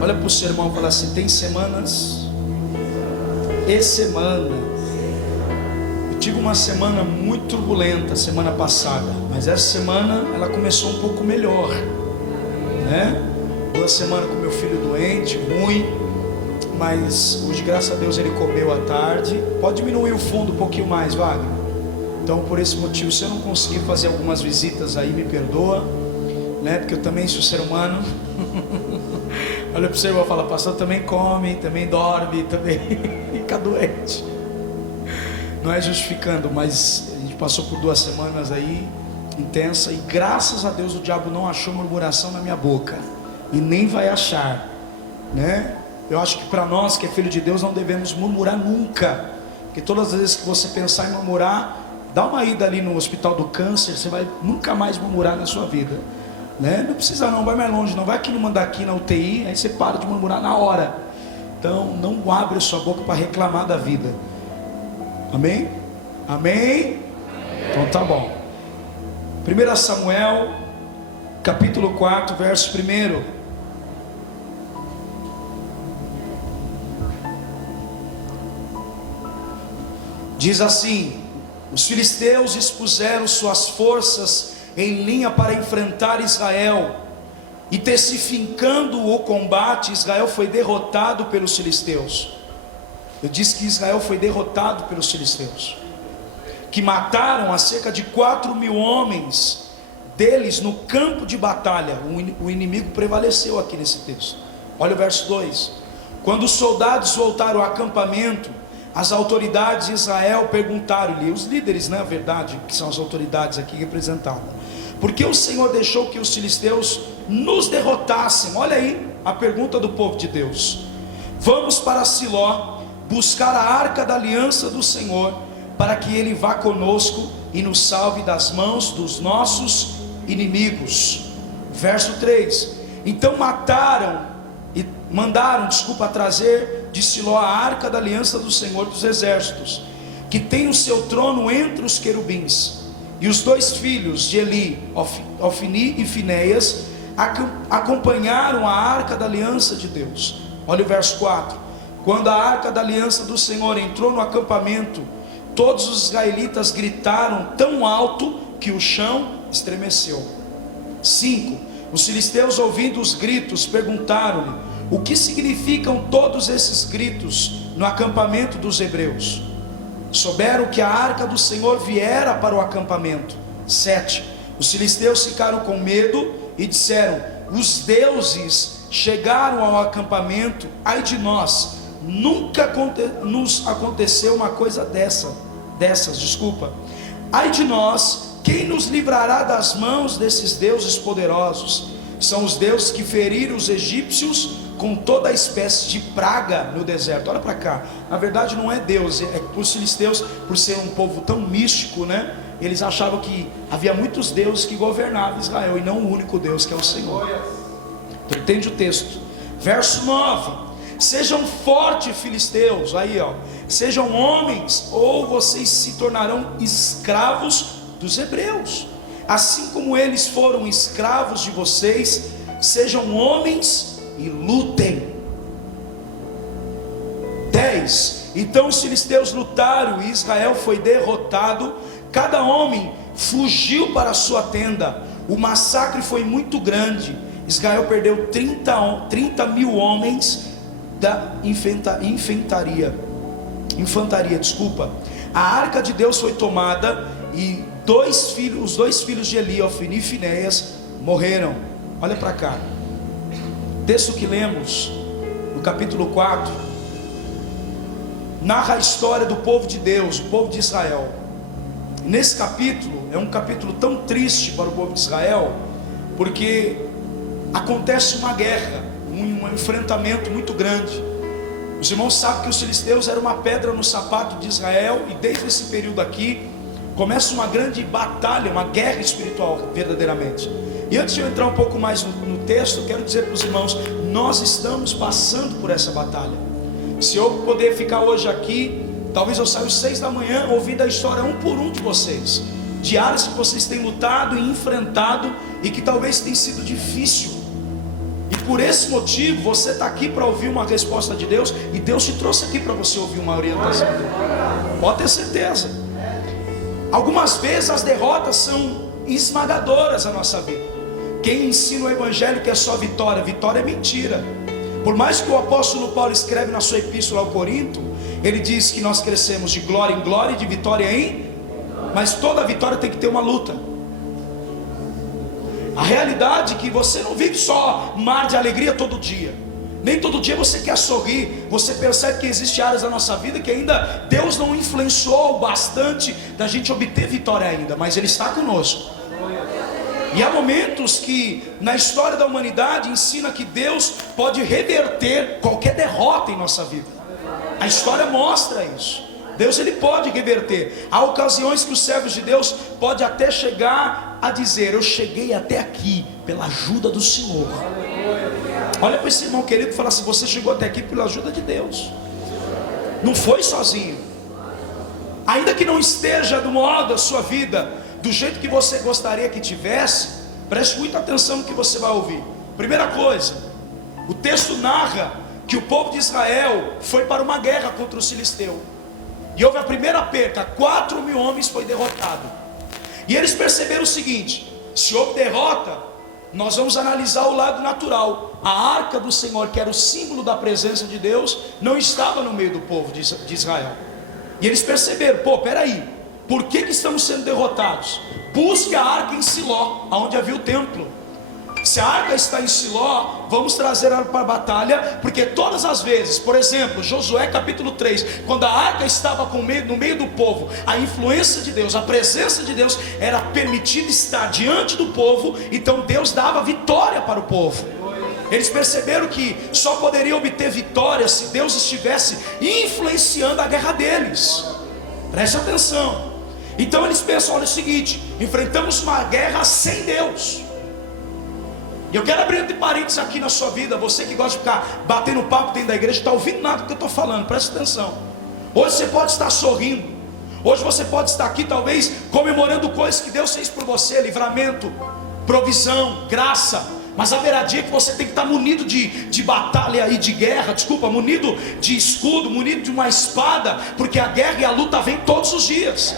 Olha para o seu irmão e fala assim: tem semanas e semanas. Eu tive uma semana muito turbulenta semana passada, mas essa semana ela começou um pouco melhor, né? 2 semanas com meu filho doente, ruim, mas hoje, graças a Deus, ele comeu à tarde. Pode diminuir o fundo um pouquinho mais, Wagner? Então, por esse motivo, se eu não conseguir fazer algumas visitas aí, me perdoa, né? Porque eu também sou ser humano. Olha para você e fala: pastor também come, também dorme, também fica doente. Não é justificando, mas a gente passou por 2 semanas aí intensa, e graças a Deus o diabo não achou murmuração na minha boca, e nem vai achar, né? Eu acho que para nós que é filho de Deus não devemos murmurar nunca, porque todas as vezes que você pensar em murmurar, dá uma ida ali no hospital do câncer, você vai nunca mais murmurar na sua vida, né? Não precisa não, vai mais longe, não vai aqui no Mandaqui na UTI, aí você para de murmurar na hora. Então não abre a sua boca para reclamar da vida. Amém? Amém? Então tá bom. 1 Samuel capítulo 4, verso 1. Diz assim: os filisteus expuseram suas forças em linha para enfrentar Israel, e testificando o combate, Israel foi derrotado pelos filisteus. Eu disse que Israel foi derrotado pelos filisteus, que mataram a cerca de 4.000 homens deles no campo de batalha. O inimigo prevaleceu aqui nesse texto. Olha o verso 2: quando os soldados voltaram ao acampamento, as autoridades de Israel perguntaram-lhe, os líderes, na verdade, que são as autoridades aqui representadas: por que o Senhor deixou que os filisteus nos derrotassem? Olha aí a pergunta do povo de Deus. Vamos para Siló buscar a arca da aliança do Senhor, para que ele vá conosco e nos salve das mãos dos nossos inimigos. Verso 3: então mandaram trazer de Siló a arca da aliança do Senhor dos exércitos, que tem o seu trono entre os querubins. E os 2 filhos de Eli, Ofni e Finéias, acompanharam a arca da aliança de Deus. Olha o verso 4: quando a arca da aliança do Senhor entrou no acampamento, todos os israelitas gritaram tão alto que o chão estremeceu. 5: os filisteus, ouvindo os gritos, perguntaram-lhe: o que significam todos esses gritos no acampamento dos hebreus? Souberam que a arca do Senhor viera para o acampamento. 7: os filisteus ficaram com medo e disseram: os deuses chegaram ao acampamento, ai de nós, nunca nos aconteceu uma coisa dessas. Ai de nós, quem nos livrará das mãos desses deuses poderosos? São os deuses que feriram os egípcios com toda a espécie de praga no deserto. Olha para cá, na verdade não é Deus, é os filisteus, por ser um povo tão místico, né? Eles achavam que havia muitos deuses que governavam Israel, e não o único Deus, que é o Senhor. Então, entende o texto. Verso 9: sejam fortes, filisteus, aí ó, sejam homens, ou vocês se tornarão escravos dos hebreus, assim como eles foram escravos de vocês. Sejam homens e lutem. 10: então os filisteus lutaram e Israel foi derrotado. Cada homem fugiu para a sua tenda. O massacre foi muito grande. Israel perdeu 30.000 homens da infantaria. A arca de Deus foi tomada, e os 2 filhos de Eli, Ofni e Finéias, morreram. Olha para cá, o texto que lemos no capítulo 4 narra a história do povo de Deus, o povo de Israel. Nesse capítulo é um capítulo tão triste para o povo de Israel, porque acontece uma guerra, um enfrentamento muito grande. Os irmãos sabem que os filisteus eram uma pedra no sapato de Israel, e desde esse período aqui começa uma grande batalha, uma guerra espiritual verdadeiramente. E antes de eu entrar um pouco mais no texto, eu quero dizer para os irmãos: nós estamos passando por essa batalha. Se eu puder ficar hoje aqui, talvez eu saia às 6 da manhã ouvindo a história um por um de vocês, de áreas que vocês têm lutado e enfrentado, e que talvez tenha sido difícil. E por esse motivo você está aqui para ouvir uma resposta de Deus, e Deus te trouxe aqui para você ouvir uma orientação dele. Pode ter certeza. Algumas vezes as derrotas são esmagadoras na nossa vida. Quem ensina o evangelho que é só vitória, vitória é mentira. Por mais que o apóstolo Paulo escreve na sua epístola ao Corinto, ele diz que nós crescemos de glória em glória e de vitória em... Mas toda vitória tem que ter uma luta. A realidade é que você não vive só mar de alegria todo dia. Nem todo dia você quer sorrir. Você percebe que existem áreas da nossa vida que ainda Deus não influenciou bastante da gente obter vitória ainda, mas Ele está conosco. E há momentos que na história da humanidade ensina que Deus pode reverter qualquer derrota em nossa vida. A história mostra isso. Deus, ele pode reverter. Há ocasiões que os servos de Deus podem até chegar a dizer: eu cheguei até aqui pela ajuda do Senhor. Olha para esse irmão querido e fala assim: você chegou até aqui pela ajuda de Deus, não foi sozinho. Ainda que não esteja do modo da sua vida do jeito que você gostaria que tivesse, preste muita atenção no que você vai ouvir. Primeira coisa, o texto narra que o povo de Israel foi para uma guerra contra os filisteus, e houve a primeira perca, 4.000 homens foi derrotado. E eles perceberam o seguinte: se houve derrota, nós vamos analisar o lado natural. A arca do Senhor, que era o símbolo da presença de Deus, não estava no meio do povo de Israel. E eles perceberam: pô, peraí, por que estamos sendo derrotados? Busque a arca em Siló, onde havia o templo. Se a arca está em Siló, vamos trazer ela para a batalha, porque todas as vezes, por exemplo, Josué capítulo 3, quando a arca estava no meio do povo, a influência de Deus, a presença de Deus era permitida estar diante do povo, então Deus dava vitória para o povo. Eles perceberam que só poderiam obter vitória se Deus estivesse influenciando a guerra deles. Preste atenção. Então eles pensam: olha o seguinte, enfrentamos uma guerra sem Deus. E eu quero abrir entre parênteses aqui na sua vida. Você que gosta de ficar batendo papo dentro da igreja, está ouvindo nada do que eu estou falando, presta atenção. Hoje você pode estar sorrindo, hoje você pode estar aqui talvez comemorando coisas que Deus fez por você, livramento, provisão, graça. Mas haverá dia que você tem que estar munido de batalha e de guerra, munido de escudo, munido de uma espada, porque a guerra e a luta vêm todos os dias.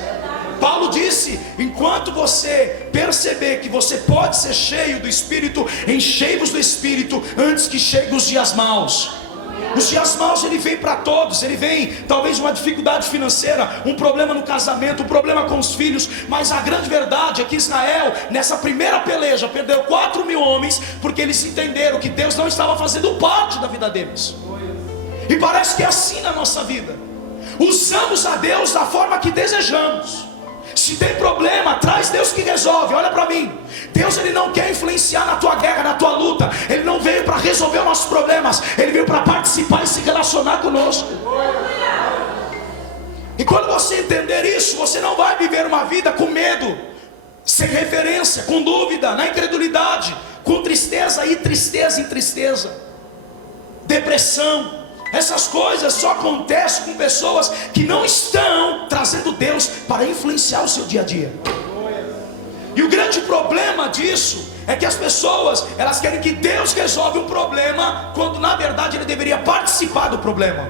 Paulo disse: enquanto você perceber que você pode ser cheio do Espírito, enchei-vos do Espírito antes que cheguem os dias maus. Os dias maus, ele vem para todos. Ele vem, talvez uma dificuldade financeira, um problema no casamento, um problema com os filhos. Mas a grande verdade é que Israel, nessa primeira peleja, perdeu 4.000 homens, porque eles entenderam que Deus não estava fazendo parte da vida deles. E parece que é assim na nossa vida. Usamos a Deus da forma que desejamos. Se tem problema, traz Deus que resolve. Olha para mim, Deus, ele não quer influenciar na tua guerra, na tua luta. Ele não veio para resolver os nossos problemas, ele veio para participar e se relacionar conosco. E quando você entender isso, você não vai viver uma vida com medo, sem referência, com dúvida, na incredulidade, com tristeza e tristeza em tristeza, depressão. Essas coisas só acontecem com pessoas que não estão trazendo Deus para influenciar o seu dia a dia. E o grande problema disso é que as pessoas, elas querem que Deus resolva um problema, quando na verdade ele deveria participar do problema.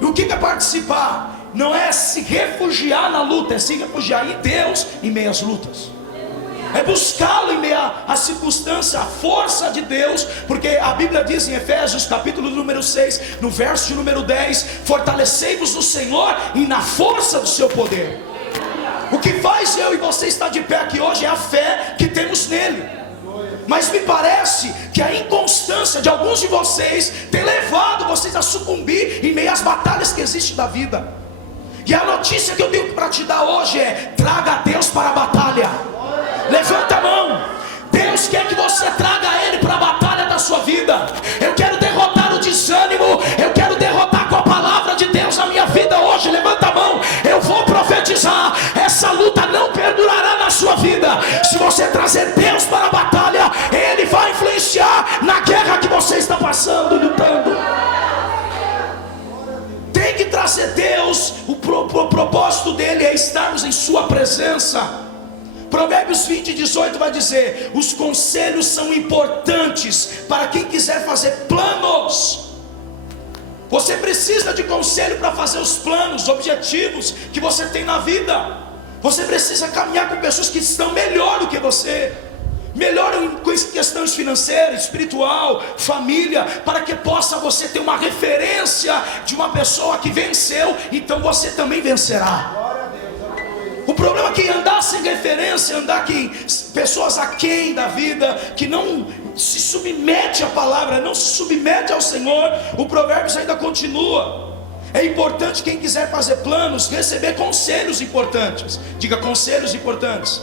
E o que é participar? Não é se refugiar na luta, é se refugiar em Deus em meio às lutas. É buscá-lo em meio à circunstância, a força de Deus. Porque a Bíblia diz em Efésios capítulo número 6, no verso de número 10: fortalecei-vos no Senhor e na força do seu poder. O que faz eu e você estar de pé aqui hoje é a fé que temos nele. Mas me parece que a inconstância de alguns de vocês tem levado vocês a sucumbir em meio às batalhas que existem da vida. E a notícia que eu tenho para te dar hoje é: traga Deus para a batalha. Levanta a mão. Deus quer que você traga Ele para a batalha da sua vida. Eu quero derrotar o desânimo, eu quero derrotar com a palavra de Deus a minha vida hoje. Levanta a mão. Eu vou profetizar: essa luta não perdurará na sua vida. Se você trazer Deus para a batalha, Ele vai influenciar na guerra que você está passando, lutando. Tem que trazer Deus. O propósito dele é estarmos em sua presença. Provérbios 20:18 vai dizer: os conselhos são importantes para quem quiser fazer planos. Você precisa de conselho para fazer os planos, objetivos que você tem na vida. Você precisa caminhar com pessoas que estão melhor do que você, melhor em questões financeiras, espiritual, família, para que possa você ter uma referência de uma pessoa que venceu, então você também vencerá. O problema é que andar sem referência, andar com pessoas aquém da vida, que não se submete à palavra, não se submete ao Senhor. O Provérbios ainda continua: é importante, quem quiser fazer planos, receber conselhos importantes. Diga: conselhos importantes.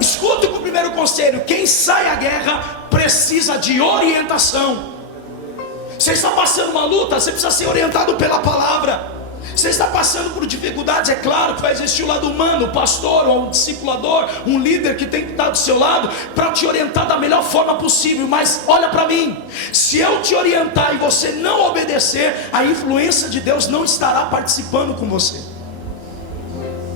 Escuta o primeiro conselho: quem sai à guerra precisa de orientação. Você está passando uma luta, você precisa ser orientado pela palavra. Você está passando por dificuldades, é claro que vai existir o lado humano, o pastor ou um discipulador, um líder que tem que estar do seu lado para te orientar da melhor forma possível. Mas olha para mim, se eu te orientar e você não obedecer, a influência de Deus não estará participando com você.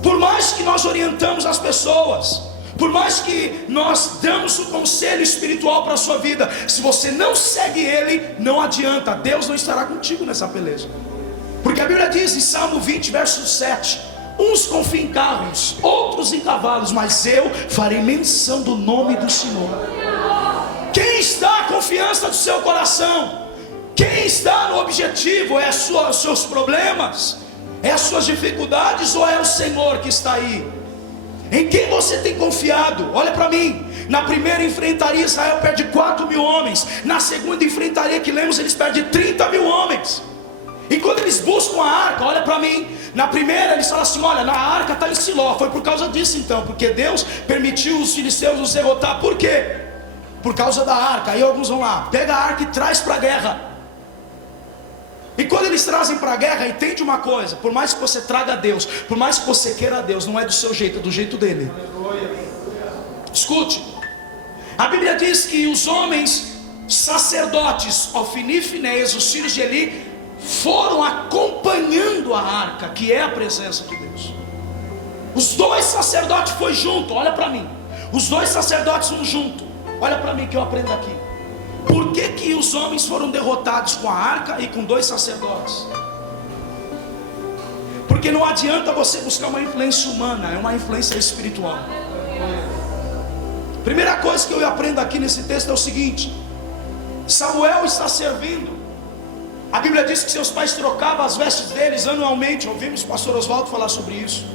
Por mais que nós orientamos as pessoas, por mais que nós damos o conselho espiritual para a sua vida, se você não segue ele, não adianta, Deus não estará contigo nessa peleja. Porque a Bíblia diz em Salmo 20, verso 7: uns confiam em carros, outros em cavalos, mas eu farei menção do nome do Senhor. Quem está a confiança do seu coração? Quem está no objetivo? É os seus problemas? É as suas dificuldades? Ou é o Senhor que está aí? Em quem você tem confiado? Olha para mim. Na primeira enfrentaria, Israel perde 4.000 homens. Na segunda enfrentaria que lemos, eles perdem 30.000 homens. E quando eles buscam a arca, olha para mim, na primeira eles falam assim: olha, na arca está em Siló. Foi por causa disso então, porque Deus permitiu os filisteus nos derrotar. Por quê? Por causa da arca. Aí alguns vão lá, pega a arca e traz para a guerra. E quando eles trazem para a guerra, entende uma coisa: por mais que você traga a Deus, por mais que você queira a Deus, não é do seu jeito, é do jeito dele. Escute, a Bíblia diz que os homens sacerdotes, Ofni e Finéias, os filhos de Eli, foram acompanhando a arca, que é a presença de Deus. Os dois sacerdotes foram junto. Olha para mim, os dois sacerdotes foram junto. Olha para mim que eu aprendo aqui. Por que que os homens foram derrotados com a arca e com dois sacerdotes? Porque não adianta você buscar uma influência humana, é uma influência espiritual. Primeira coisa que eu aprendo aqui nesse texto é o seguinte: Samuel está servindo. A Bíblia diz que seus pais trocavam as vestes deles anualmente. Ouvimos o pastor Oswaldo falar sobre isso.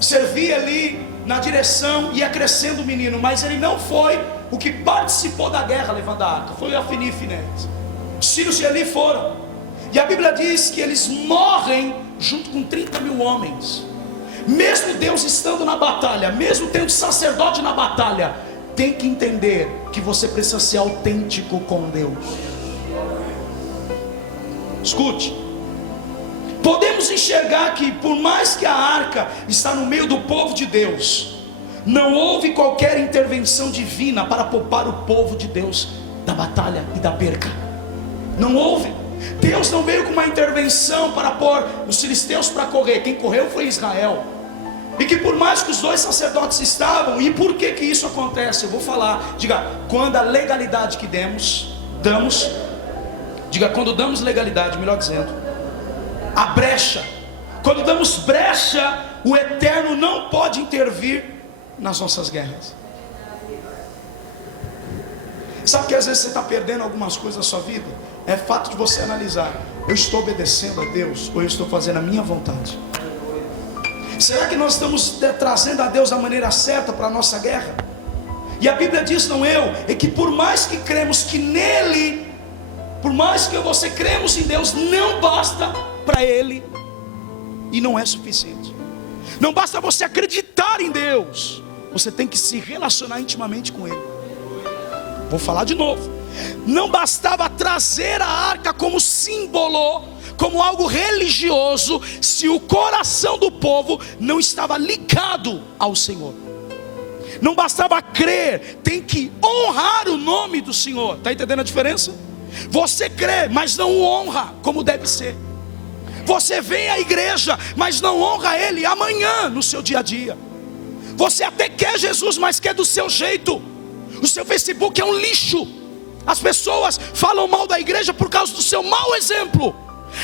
Servia ali na direção, ia crescendo o menino, mas ele não foi o que participou da guerra levando a arca. Foi Ofni e Finéias. Os filhos de Eli foram. E a Bíblia diz que eles morrem junto com 30.000 homens. Mesmo Deus estando na batalha, mesmo tendo sacerdote na batalha, tem que entender que você precisa ser autêntico com Deus. Escute, podemos enxergar que por mais que a arca está no meio do povo de Deus, não houve qualquer intervenção divina para poupar o povo de Deus da batalha e da perca. Não houve. Deus não veio com uma intervenção para pôr os filisteus para correr. Quem correu foi Israel. E que por mais que os dois sacerdotes estavam, e por que que isso acontece? Eu vou falar. Diga: quando a legalidade que damos, diga: quando damos legalidade, melhor dizendo, a brecha. Quando damos brecha, o Eterno não pode intervir nas nossas guerras. Sabe que às vezes você está perdendo algumas coisas da sua vida? É fato de você analisar: eu estou obedecendo a Deus ou eu estou fazendo a minha vontade? Será que nós estamos trazendo a Deus da maneira certa para a nossa guerra? E a Bíblia diz, não eu, é que por mais que cremos que nele, por mais que você cremos em Deus, não basta para Ele, e não é suficiente. Não basta você acreditar em Deus, você tem que se relacionar intimamente com Ele. Vou falar de novo. Não bastava trazer a arca como símbolo, como algo religioso, se o coração do povo não estava ligado ao Senhor. Não bastava crer, tem que honrar o nome do Senhor. Está entendendo a diferença? Você crê, mas não o honra como deve ser. Você vem à igreja, mas não honra Ele amanhã no seu dia a dia. Você até quer Jesus, mas quer do seu jeito. O seu Facebook é um lixo. As pessoas falam mal da igreja por causa do seu mau exemplo.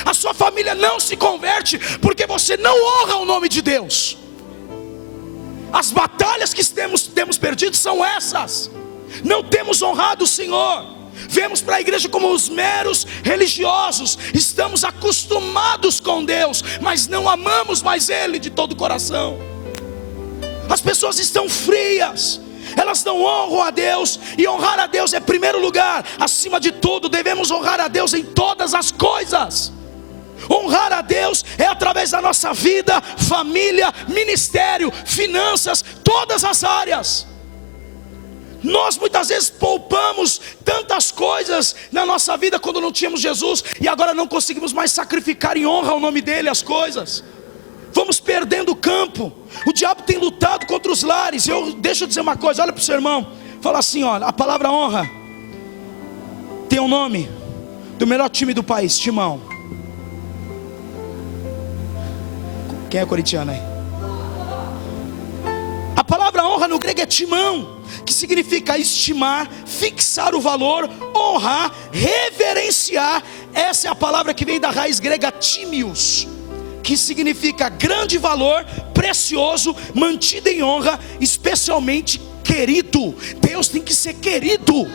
A sua família não se converte porque você não honra o nome de Deus. As batalhas que temos perdido são essas. Não temos honrado o Senhor. Vemos para a igreja como os meros religiosos. Estamos acostumados com Deus, mas não amamos mais Ele de todo o coração. As pessoas estão frias, elas não honram a Deus. E honrar a Deus é primeiro lugar. Acima de tudo, devemos honrar a Deus em todas as coisas. Honrar a Deus é através da nossa vida, família, ministério, finanças, todas as áreas. Nós muitas vezes poupamos tantas coisas na nossa vida quando não tínhamos Jesus, e agora não conseguimos mais sacrificar em honra ao nome dele as coisas. Vamos perdendo o campo. O diabo tem lutado contra os lares. Deixa eu dizer uma coisa, olha para o seu irmão, fala assim, olha, a palavra honra tem o nome do melhor time do país, Timão. Quem é corintiano aí? A palavra honra no grego é timão, que significa estimar, fixar o valor, honrar, reverenciar. Essa é a palavra que vem da raiz grega tímios, que significa grande valor, precioso, mantido em honra, especialmente querido. Deus tem que ser querido,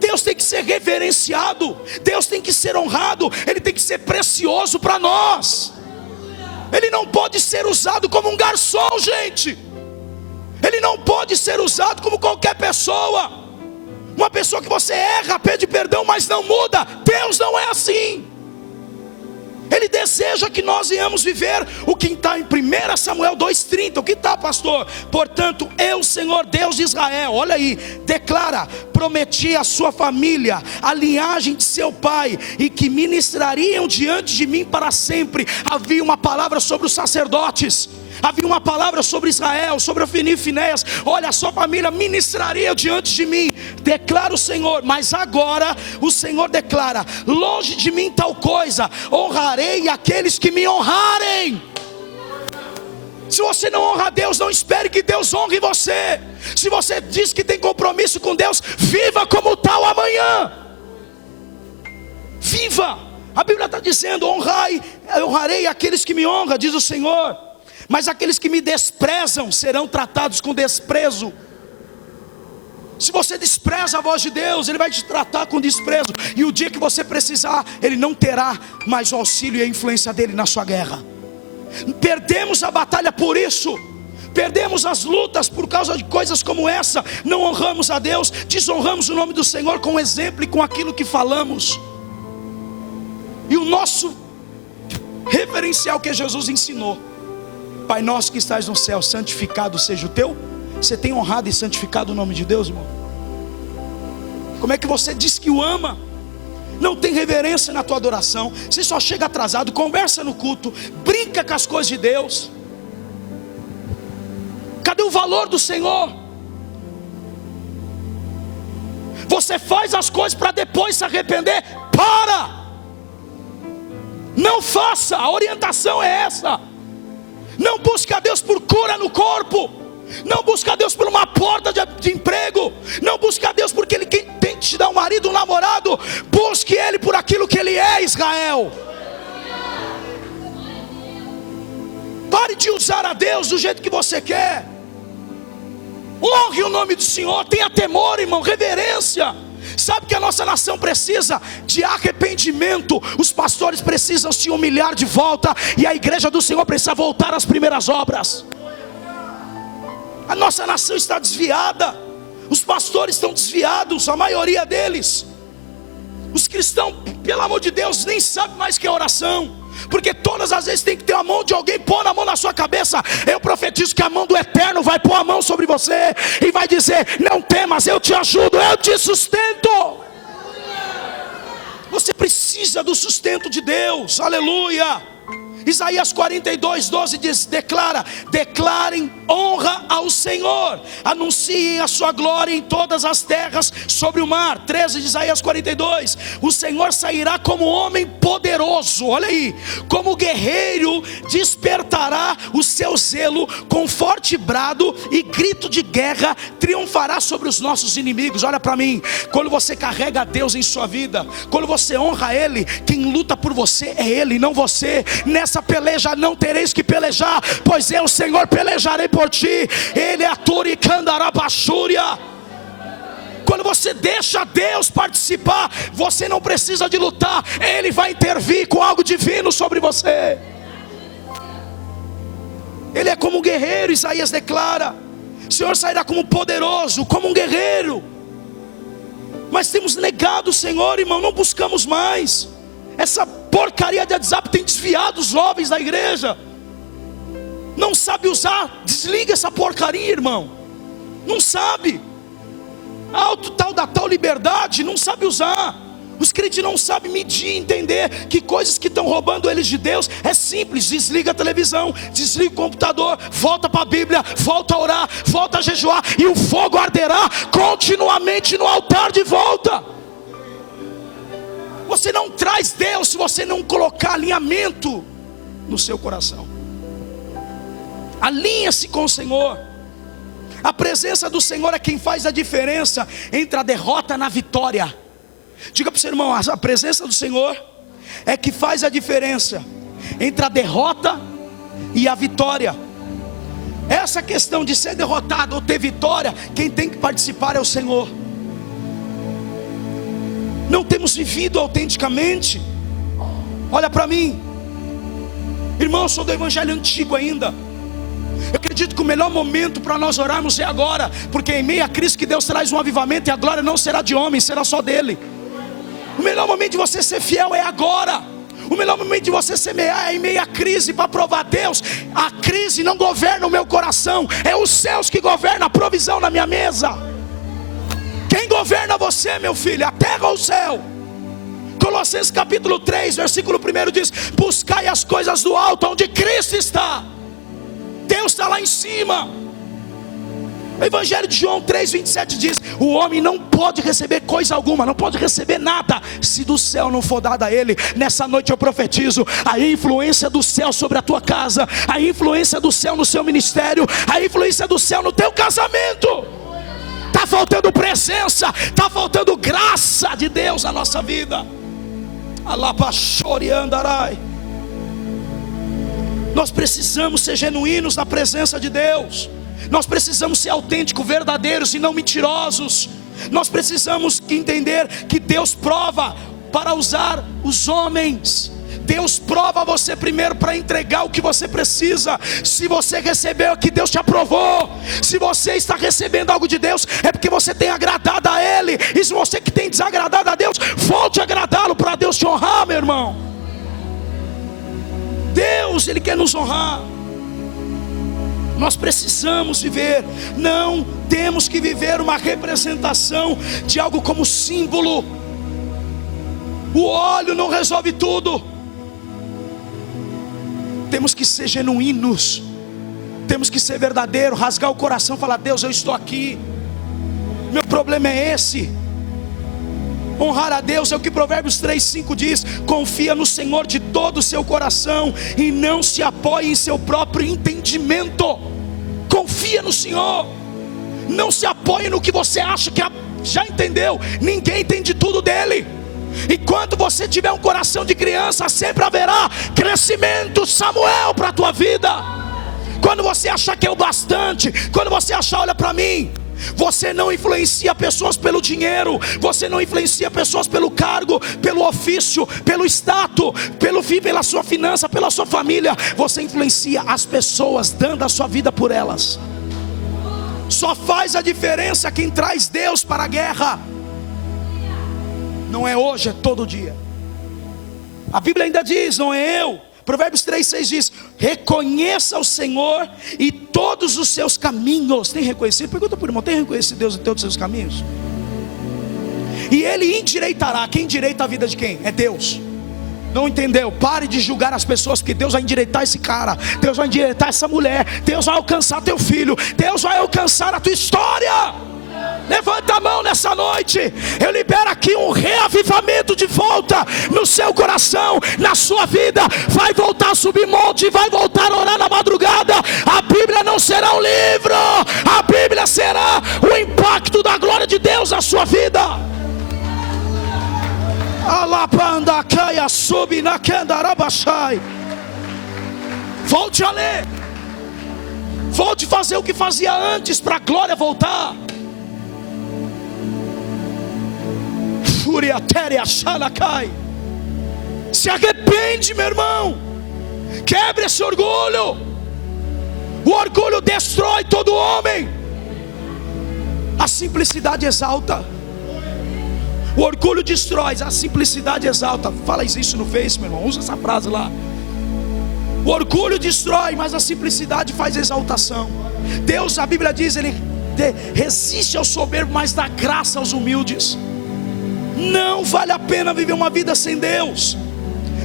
Deus tem que ser reverenciado, Deus tem que ser honrado, Ele tem que ser precioso para nós. Ele não pode ser usado como um garçom, gente. Ele não pode ser usado como qualquer pessoa. Uma pessoa que você erra, pede perdão, mas não muda. Deus não é assim. Ele deseja que nós venhamos viver o que está em 1 Samuel 2,30. O que está, pastor? Portanto, eu, Senhor Deus de Israel, olha aí, declara: prometi à sua família a linhagem de seu pai, e que ministrariam diante de mim para sempre. Havia uma palavra sobre os sacerdotes, havia uma palavra sobre Israel, sobre Ofni e Finéias. Olha, a sua família ministraria diante de mim, declara o Senhor. Mas agora o Senhor declara: longe de mim tal coisa, honrarei aqueles que me honrarem. Se você não honra a Deus, não espere que Deus honre você. Se você diz que tem compromisso com Deus, viva como tal amanhã. Viva. A Bíblia está dizendo: honrarei aqueles que me honram, diz o Senhor. Mas aqueles que me desprezam serão tratados com desprezo. Se você despreza a voz de Deus, Ele vai te tratar com desprezo. E o dia que você precisar, Ele não terá mais o auxílio e a influência dEle na sua guerra. Perdemos a batalha por isso. Perdemos as lutas por causa de coisas como essa. Não honramos a Deus, desonramos o nome do Senhor com o exemplo e com aquilo que falamos. E o nosso referencial que Jesus ensinou: Pai nosso que estás no céu, santificado seja o teu. Você tem honrado e santificado o nome de Deus, irmão? Como é que você diz que o ama? Não tem reverência na tua adoração. Você só chega atrasado, conversa no culto, brinca com as coisas de Deus. Cadê o valor do Senhor? Você faz as coisas para depois se arrepender. Para! Não faça, a orientação é essa. Não busque a Deus por cura no corpo. Não busque a Deus por uma porta de emprego. Não busque a Deus porque Ele tem que te dar um marido, um namorado. Busque Ele por aquilo que Ele é, Israel. Pare de usar a Deus do jeito que você quer. Honre o nome do Senhor. Tenha temor, irmão, reverência. Sabe que a nossa nação precisa de arrependimento. Os pastores precisam se humilhar de volta, e a igreja do Senhor precisa voltar às primeiras obras. A nossa nação está desviada. Os pastores estão desviados, a maioria deles. Os cristãos, pelo amor de Deus, nem sabem mais o que é oração, porque todas as vezes tem que ter a mão de alguém pôr a mão na sua cabeça. Eu profetizo que a mão do Eterno vai pôr a mão sobre você e vai dizer: não temas, eu te ajudo, eu te sustento. Você precisa do sustento de Deus, aleluia. Isaías 42:12 diz: declarem honra ao Senhor, anunciem a sua glória em todas as terras sobre o mar. 13 de Isaías 42: o Senhor sairá como homem poderoso, olha aí, como guerreiro despertará o seu zelo, com forte brado e grito de guerra triunfará sobre os nossos inimigos. Olha para mim, quando você carrega Deus em sua vida, quando você honra Ele, quem luta por você é Ele, não você. Nessa peleja não tereis que pelejar, pois eu, Senhor, pelejarei por ti. Ele é a Turicandarabachúria. Quando você deixa Deus participar, você não precisa de lutar, Ele vai intervir com algo divino sobre você. Ele é como um guerreiro, Isaías declara. O Senhor sairá como poderoso, como um guerreiro. Mas temos negado o Senhor, irmão, não buscamos mais. Essa porcaria de WhatsApp tem desviado os jovens da igreja. Não sabe usar, desliga essa porcaria, irmão. Não sabe. Tal da tal liberdade, não sabe usar. Os crentes não sabem medir, entender que coisas que estão roubando eles de Deus é simples. Desliga a televisão, desliga o computador, volta para a Bíblia, volta a orar, volta a jejuar, e o fogo arderá continuamente no altar de volta. Você não traz Deus se você não colocar alinhamento no seu coração. Alinha-se com o Senhor. A presença do Senhor é quem faz a diferença entre a derrota e a vitória. Diga para o seu irmão: a presença do Senhor é que faz a diferença entre a derrota e a vitória. Essa questão de ser derrotado ou ter vitória, quem tem que participar é o Senhor. Não temos vivido autenticamente. Olha para mim, irmão, eu sou do evangelho antigo ainda. Eu acredito que o melhor momento para nós orarmos é agora, porque em meio à crise que Deus traz um avivamento, e a glória não será de homem, será só dele. O melhor momento de você ser fiel é agora. O melhor momento de você semear é em meio à crise, para provar a Deus. A crise não governa o meu coração, é os céus que governam a provisão na minha mesa. Quem governa você, meu filho? A terra ou o céu? Colossenses capítulo 3, versículo 1 diz: buscai as coisas do alto, onde Cristo está. Deus está lá em cima. O Evangelho de João 3:27 diz: o homem não pode receber coisa alguma, não pode receber nada, se do céu não for dada a ele. Nessa noite eu profetizo a influência do céu sobre a tua casa, a influência do céu no seu ministério, a influência do céu no teu casamento. Está faltando presença, está faltando graça de Deus na nossa vida. Alabachoriandarai. Nós precisamos ser genuínos na presença de Deus. Nós precisamos ser autênticos, verdadeiros e não mentirosos. Nós precisamos entender que Deus prova para usar os homens. Deus prova você primeiro para entregar o que você precisa. Se você recebeu o que Deus te aprovou, se você está recebendo algo de Deus, é porque você tem agradado a Ele. E se você que tem desagradado a Deus, volte a agradá-lo para Deus te honrar, meu irmão. Deus, Ele quer nos honrar. Nós precisamos viver, não temos que viver uma representação de algo como símbolo. O óleo não resolve tudo. Temos que ser genuínos, temos que ser verdadeiros, rasgar o coração, falar: Deus, eu estou aqui, meu problema é esse. Honrar a Deus é o que Provérbios 3:5 diz: confia no Senhor de todo o seu coração e não se apoie em seu próprio entendimento. Confia no Senhor, não se apoie no que você acha que já entendeu. Ninguém entende tudo dele. Enquanto você tiver um coração de criança, sempre haverá crescimento, Samuel, para a tua vida. Quando você achar que é o bastante, quando você achar: olha para mim, você não influencia pessoas pelo dinheiro, você não influencia pessoas pelo cargo, pelo ofício, pelo status, pela sua finança, pela sua família. Você influencia as pessoas, dando a sua vida por elas. Só faz a diferença quem traz Deus para a guerra. Não é hoje, é todo dia. A Bíblia ainda diz, não é eu. Provérbios 3:6 diz: reconheça o Senhor e todos os seus caminhos. Tem reconhecido? Pergunta para o irmão: tem reconhecido Deus em todos os seus caminhos? E Ele endireitará. Quem endireita a vida de quem? É Deus. Não entendeu? Pare de julgar as pessoas, porque Deus vai endireitar esse cara, Deus vai endireitar essa mulher, Deus vai alcançar teu filho, Deus vai alcançar a tua história. Levanta a mão nessa noite. Eu libero aqui um reavivamento de volta no seu coração, na sua vida. Vai voltar a subir monte, vai voltar a orar na madrugada. A Bíblia não será um livro, a Bíblia será o impacto da glória de Deus na sua vida. Volte a ler, volte a fazer o que fazia antes, para a glória voltar. Se arrepende, meu irmão. Quebre esse orgulho. O orgulho destrói todo homem. A simplicidade exalta. O orgulho destrói, a simplicidade exalta. Fala isso no Face, meu irmão. Usa essa frase lá. O orgulho destrói, mas a simplicidade faz exaltação. Deus, a Bíblia diz, Ele resiste ao soberbo, mas dá graça aos humildes. Não vale a pena viver uma vida sem Deus.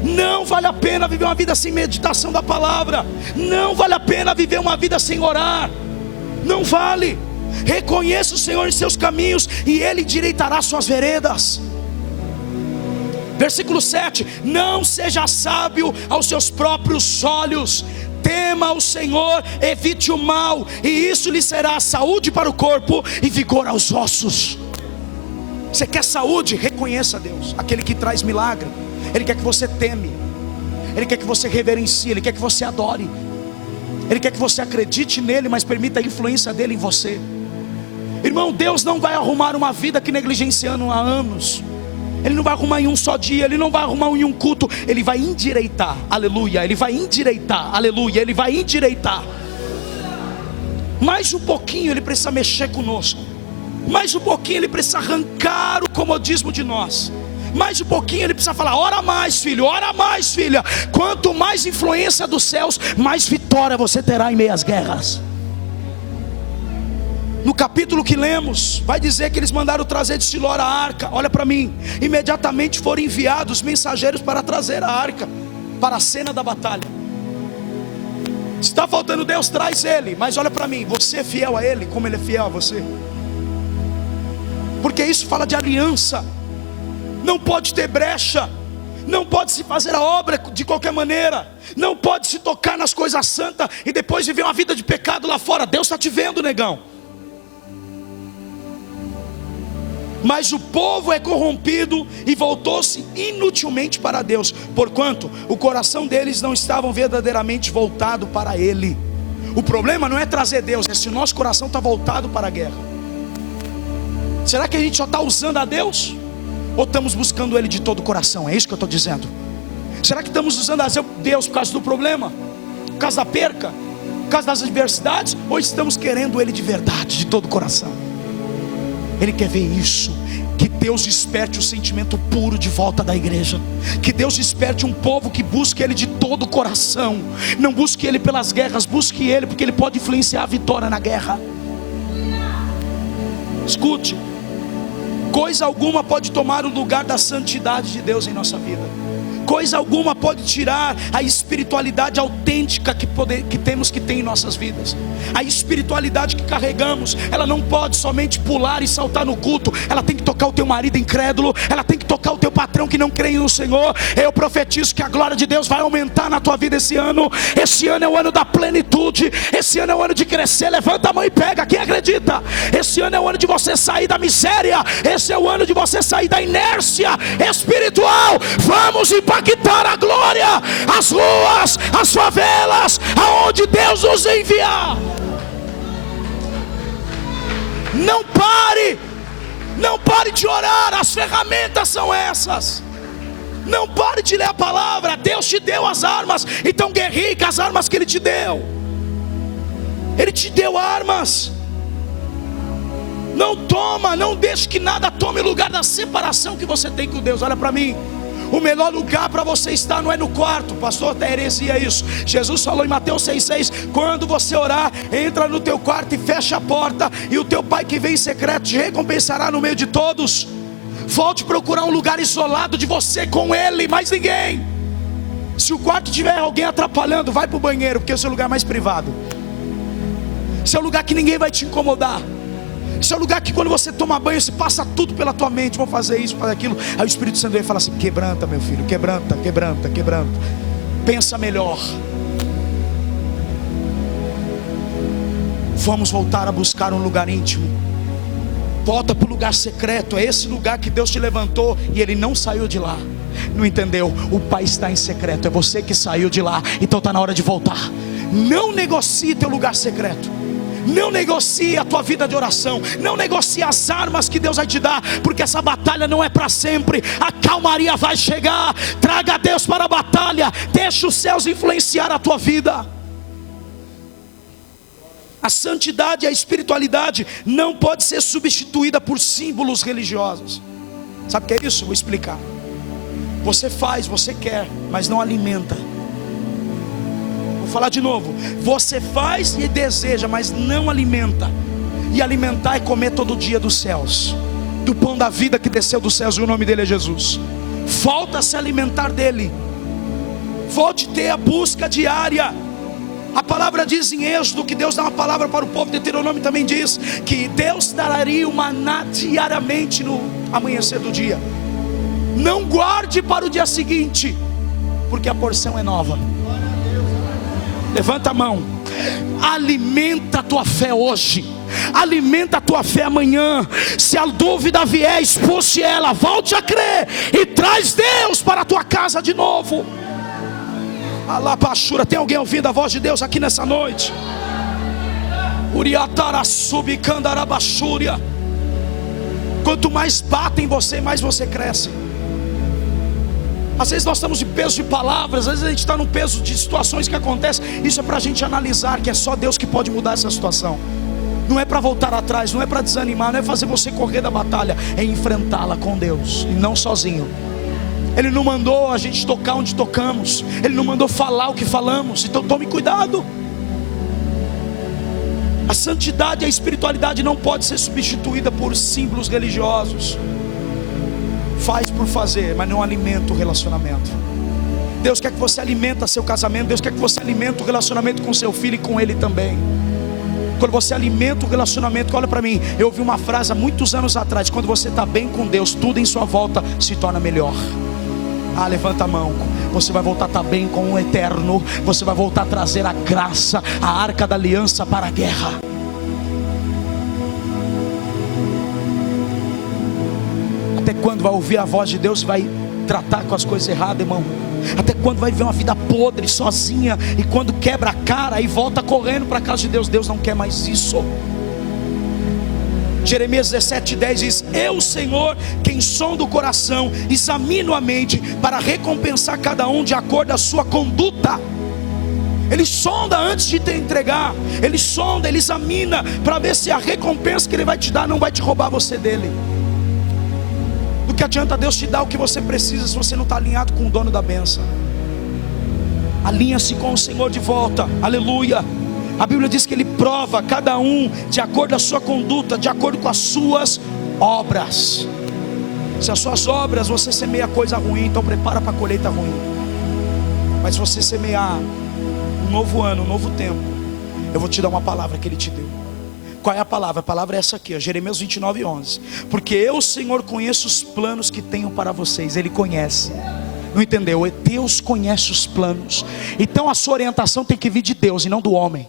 Não vale a pena viver uma vida sem meditação da palavra. Não vale a pena viver uma vida sem orar. Não vale. Reconheça o Senhor em seus caminhos, e Ele endireitará suas veredas. Versículo 7: não seja sábio aos seus próprios olhos. Tema o Senhor, evite o mal, e isso lhe será saúde para o corpo e vigor aos ossos. Você quer saúde? Reconheça Deus, aquele que traz milagre. Ele quer que você teme, Ele quer que você reverencie, Ele quer que você adore, Ele quer que você acredite nele, mas permita a influência dele em você. Irmão, Deus não vai arrumar uma vida que negligenciando há anos. Ele não vai arrumar em um só dia, Ele não vai arrumar em um culto. Ele vai endireitar, aleluia. Ele vai endireitar, aleluia. Ele vai endireitar. Mais um pouquinho Ele precisa mexer conosco. Mais um pouquinho Ele precisa arrancar o comodismo de nós. Mais um pouquinho Ele precisa falar: ora mais, filho, ora mais, filha. Quanto mais influência dos céus, mais vitória você terá em meio às guerras. No capítulo que lemos, vai dizer que eles mandaram trazer de Siló a arca. Olha para mim. Imediatamente foram enviados mensageiros para trazer a arca para a cena da batalha. Se está faltando Deus, traz Ele. Mas olha para mim, você é fiel a Ele como Ele é fiel a você. Porque isso fala de aliança. Não pode ter brecha. Não pode se fazer a obra de qualquer maneira. Não pode se tocar nas coisas santas e depois viver uma vida de pecado lá fora. Deus está te vendo, negão. Mas o povo é corrompido e voltou-se inutilmente para Deus, porquanto o coração deles não estava verdadeiramente voltado para Ele. O problema não é trazer Deus, é se o nosso coração está voltado para a guerra. Será que a gente só está usando a Deus? Ou estamos buscando Ele de todo o coração? É isso que eu estou dizendo. Será que estamos usando a Deus por causa do problema? Por causa da perca? Por causa das adversidades? Ou estamos querendo Ele de verdade, de todo o coração? Ele quer ver isso. Que Deus desperte o sentimento puro de volta da igreja. Que Deus desperte um povo que busque Ele de todo o coração. Não busque Ele pelas guerras, busque Ele porque Ele pode influenciar a vitória na guerra. Escute: coisa alguma pode tomar o lugar da santidade de Deus em nossa vida. Coisa alguma pode tirar a espiritualidade autêntica que temos que ter em nossas vidas. A espiritualidade que carregamos, ela não pode somente pular e saltar no culto. Ela tem que tocar o teu marido incrédulo. Ela tem que tocar o teu patrão que não crê no Senhor. Eu profetizo que a glória de Deus vai aumentar na tua vida esse ano. Esse ano é o ano da plenitude. Esse ano é o ano de crescer. Levanta a mão e pega, quem acredita? Esse ano é o ano de você sair da miséria. Esse é o ano de você sair da inércia espiritual. Vamos impactar a glória, as ruas, as favelas, aonde Deus nos enviar. Não pare de orar. As ferramentas são essas. Não pare de ler a palavra. Deus te deu as armas, então guerreie com as armas que Ele te deu. Ele te deu armas. Não deixe que nada tome lugar da separação que você tem com Deus. Olha para mim. O melhor lugar para você estar não é no quarto. Pastor, até heresia isso. Jesus falou em Mateus 6,6: quando você orar, entra no teu quarto e fecha a porta, e o teu pai que vem em secreto te recompensará no meio de todos. Volte a procurar um lugar isolado de você com Ele, mais ninguém. Se o quarto tiver alguém atrapalhando, vai para o banheiro, porque é o seu lugar mais privado. Esse é o lugar que ninguém vai te incomodar. Esse é o lugar que quando você toma banho, você passa tudo pela tua mente. Vou fazer isso, fazer aquilo. Aí o Espírito Santo vem e fala assim: quebranta, meu filho, quebranta, quebranta, quebranta. Pensa melhor. Vamos voltar a buscar um lugar íntimo. Volta para o lugar secreto. É esse lugar que Deus te levantou e Ele não saiu de lá. Não entendeu? O Pai está em secreto. É você que saiu de lá. Então está na hora de voltar. Não negocie teu lugar secreto. Não negocie a tua vida de oração. Não negocie as armas que Deus vai te dar, porque essa batalha não é para sempre. A calmaria vai chegar. Traga Deus para a batalha. Deixa os céus influenciar a tua vida. A santidade e a espiritualidade não pode ser substituída por símbolos religiosos. Sabe o que é isso? Vou explicar. Você faz, você quer, mas não alimenta. Vou falar de novo. Você faz e deseja, mas não alimenta. E alimentar é comer todo dia dos céus, do pão da vida que desceu dos céus, e o nome dele é Jesus. Volta a se alimentar dele. Volte a ter a busca diária. A palavra diz em Êxodo que Deus dá uma palavra para o povo. Deuteronômio também diz que Deus daria o maná diariamente no amanhecer do dia. Não guarde para o dia seguinte, porque a porção é nova. Levanta a mão. Alimenta a tua fé hoje. Alimenta a tua fé amanhã. Se a dúvida vier, expulse ela. Volte a crer e traz Deus para a tua casa de novo. Alabachura, tem alguém ouvindo a voz de Deus aqui nessa noite? Quanto mais batem em você, mais você cresce. Às vezes nós estamos de peso de palavras, às vezes a gente está num peso de situações que acontecem. Isso é para a gente analisar que é só Deus que pode mudar essa situação. Não é para voltar atrás, não é para desanimar, não é fazer você correr da batalha, é enfrentá-la com Deus e não sozinho. Ele não mandou a gente tocar onde tocamos, Ele não mandou falar o que falamos. Então tome cuidado. A santidade e a espiritualidade não pode ser substituída por símbolos religiosos. Faz por fazer, mas não alimenta o relacionamento. Deus quer que você alimente seu casamento. Deus quer que você alimente o relacionamento com seu filho e com Ele também. Quando você alimenta o relacionamento, olha para mim, eu ouvi uma frase há muitos anos atrás: quando você está bem com Deus, tudo em sua volta se torna melhor. Levanta a mão. Você vai voltar a estar bem com o Eterno. Você vai voltar a trazer a graça, a arca da aliança para a guerra. Até quando vai ouvir a voz de Deus e vai tratar com as coisas erradas, irmão? Até quando vai viver uma vida podre, sozinha, e quando quebra a cara e volta correndo para a casa de Deus? Deus não quer mais isso. Jeremias 17:10 diz: eu, Senhor, quem sonda o coração, examino a mente, para recompensar cada um de acordo com a sua conduta. Ele sonda antes de te entregar. Ele sonda, ele examina, para ver se a recompensa que Ele vai te dar não vai te roubar você dele. Do que adianta Deus te dar o que você precisa, se você não está alinhado com o dono da bênção? Alinha-se com o Senhor de volta. Aleluia. A Bíblia diz que Ele prova cada um de acordo com a sua conduta, de acordo com as suas obras. Se as suas obras, você semeia coisa ruim, então prepara para a colheita ruim. Mas se você semear um novo ano, um novo tempo, eu vou te dar uma palavra que Ele te deu. Qual é a palavra? A palavra é essa aqui, ó, Jeremias 29:11. Porque eu, Senhor, conheço os planos que tenho para vocês. Ele conhece. Não entendeu? Deus conhece os planos. Então a sua orientação tem que vir de Deus e não do homem.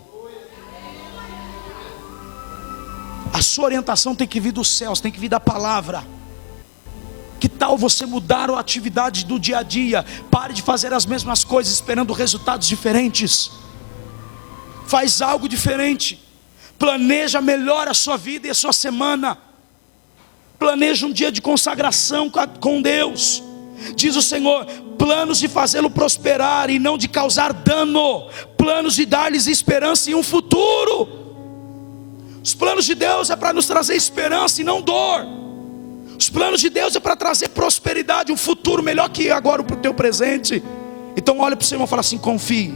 A sua orientação tem que vir dos céus, tem que vir da palavra. Que tal você mudar a atividade do dia a dia? Pare de fazer as mesmas coisas esperando resultados diferentes. Faz algo diferente. Planeja melhor a sua vida e a sua semana. Planeja um dia de consagração com Deus. Diz o Senhor: planos de fazê-lo prosperar e não de causar dano, planos de dar-lhes esperança e um futuro. Os planos de Deus é para nos trazer esperança e não dor. Os planos de Deus é para trazer prosperidade, um futuro melhor que agora para o teu presente. Então olha para o seu irmão e fala assim: confie.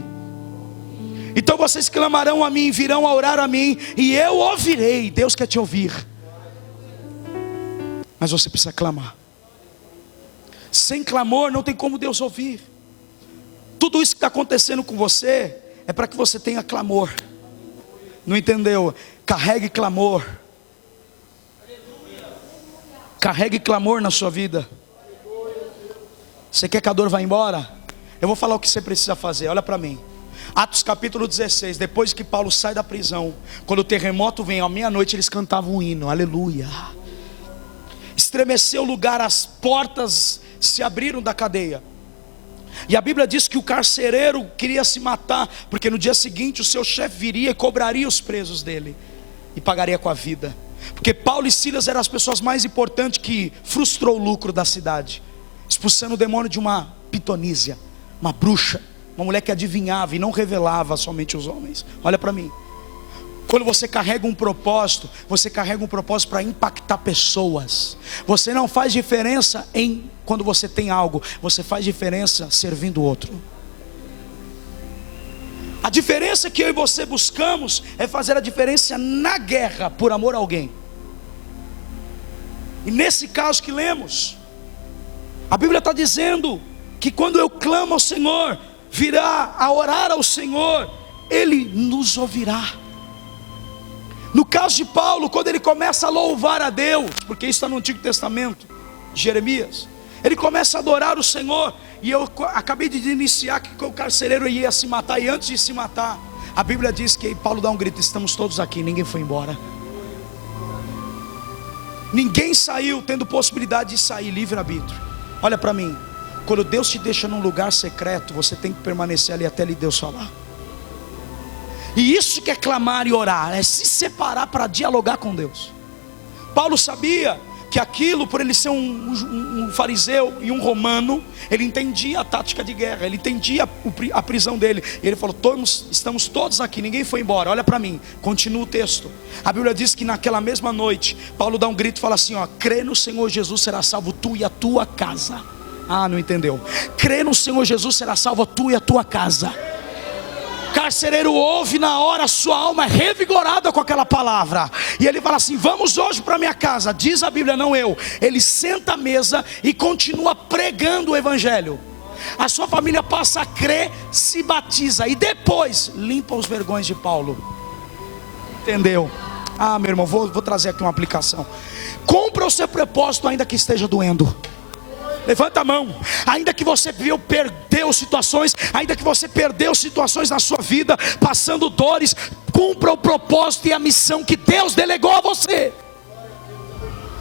Então vocês clamarão a mim, virão a orar a mim, e eu ouvirei. Deus quer te ouvir, mas você precisa clamar. Sem clamor não tem como Deus ouvir. tudo isso que está acontecendo com você é para que você tenha clamor. Não entendeu? Carregue clamor. Carregue clamor na sua vida. Você quer que a dor vá embora? Eu vou falar o que você precisa fazer, olha para mim. Atos capítulo 16, depois que Paulo sai da prisão, quando o terremoto vem, à meia-noite eles cantavam um hino, aleluia. Estremeceu o lugar, as portas se abriram da cadeia. E a Bíblia diz que o carcereiro queria se matar, porque no dia seguinte o seu chefe viria e cobraria os presos dele, e pagaria com a vida. Porque Paulo e Silas eram as pessoas mais importantes que frustrou o lucro da cidade, expulsando o demônio de uma pitonísia, uma bruxa, uma mulher que adivinhava e não revelava somente os homens. Olha para mim. Quando você carrega um propósito, você carrega um propósito para impactar pessoas. Você não faz diferença quando você tem algo, você faz diferença servindo o outro. A diferença que eu e você buscamos é fazer a diferença na guerra por amor a alguém. E nesse caso que lemos, a Bíblia está dizendo que quando eu clamo ao Senhor, virá a orar ao Senhor, Ele nos ouvirá. No caso de Paulo, quando ele começa a louvar a Deus, porque isso está no Antigo Testamento, Jeremias, ele começa a adorar o Senhor. E eu acabei de iniciar que o carcereiro ia se matar, e antes de se matar, a Bíblia diz que Paulo dá um grito: estamos todos aqui, ninguém foi embora. Ninguém saiu tendo possibilidade de sair, livre-arbítrio. Olha para mim, quando Deus te deixa num lugar secreto, você tem que permanecer ali até Deus falar. E isso que é clamar e orar, é se separar para dialogar com Deus. Paulo sabia que aquilo, por ele ser um fariseu e um romano, ele entendia a tática de guerra, ele entendia a prisão dele. E ele falou: estamos todos aqui, ninguém foi embora. Olha para mim, continua o texto. A Bíblia diz que naquela mesma noite, Paulo dá um grito e fala assim: crê no Senhor Jesus, será salvo tu e a tua casa. Ah, não entendeu? Crê no Senhor Jesus, será salvo tu e a tua casa. Carcereiro ouve, na hora sua alma é revigorada com aquela palavra, e ele fala assim: vamos hoje para minha casa. Diz a Bíblia, não eu. Ele senta à mesa e continua pregando o evangelho. A sua família passa a crer, se batiza, e depois limpa os vergões de Paulo. Entendeu? Ah, meu irmão, vou trazer aqui uma aplicação. Compra o seu propósito, ainda que esteja doendo. Levanta a mão. Ainda que você perdeu situações, ainda que você perdeu situações na sua vida, passando dores, cumpra o propósito e a missão que Deus delegou a você.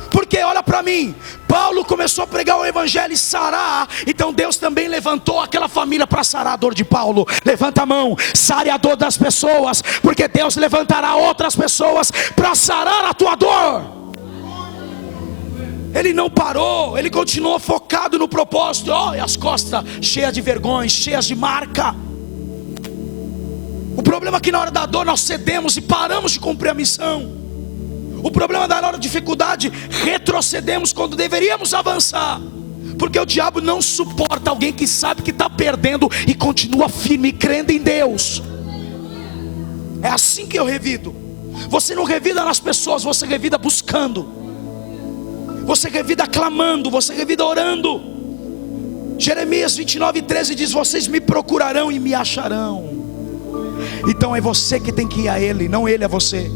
Porque olha para mim, Paulo começou a pregar o evangelho e sarar, então Deus também levantou aquela família para sarar a dor de Paulo. Levanta a mão, sare a dor das pessoas, porque Deus levantará outras pessoas para sarar a tua dor. Ele não parou, ele continuou focado no propósito. E as costas cheias de vergonha, cheias de marca. O problema é que na hora da dor nós cedemos e paramos de cumprir a missão. O problema é que na hora da dificuldade retrocedemos quando deveríamos avançar. Porque o diabo não suporta alguém que sabe que está perdendo e continua firme e crendo em Deus. É assim que eu revido. Você não revida nas pessoas, você revida buscando. Você revida clamando, você revida orando. Jeremias 29:13 diz: vocês me procurarão e me acharão. Então é você que tem que ir a Ele, não Ele a você.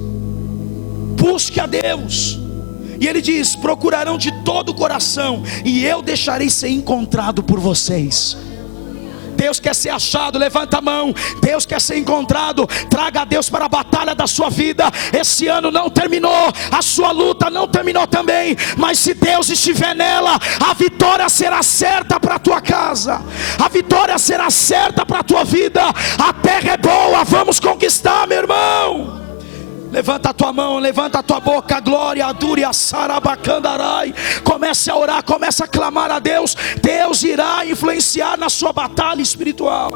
Busque a Deus. E Ele diz: procurarão de todo o coração, e eu deixarei ser encontrado por vocês. Deus quer ser achado, levanta a mão. Deus quer ser encontrado. Traga a Deus para a batalha da sua vida. Esse ano não terminou, a sua luta não terminou também, mas se Deus estiver nela, a vitória será certa para a tua casa, a vitória será certa para a tua vida. A terra é boa, vamos conquistar, meu irmão. Levanta a tua mão, levanta a tua boca. Glória a Dúria Sarabacandarai. Comece a orar, comece a clamar a Deus. Deus irá influenciar na sua batalha espiritual.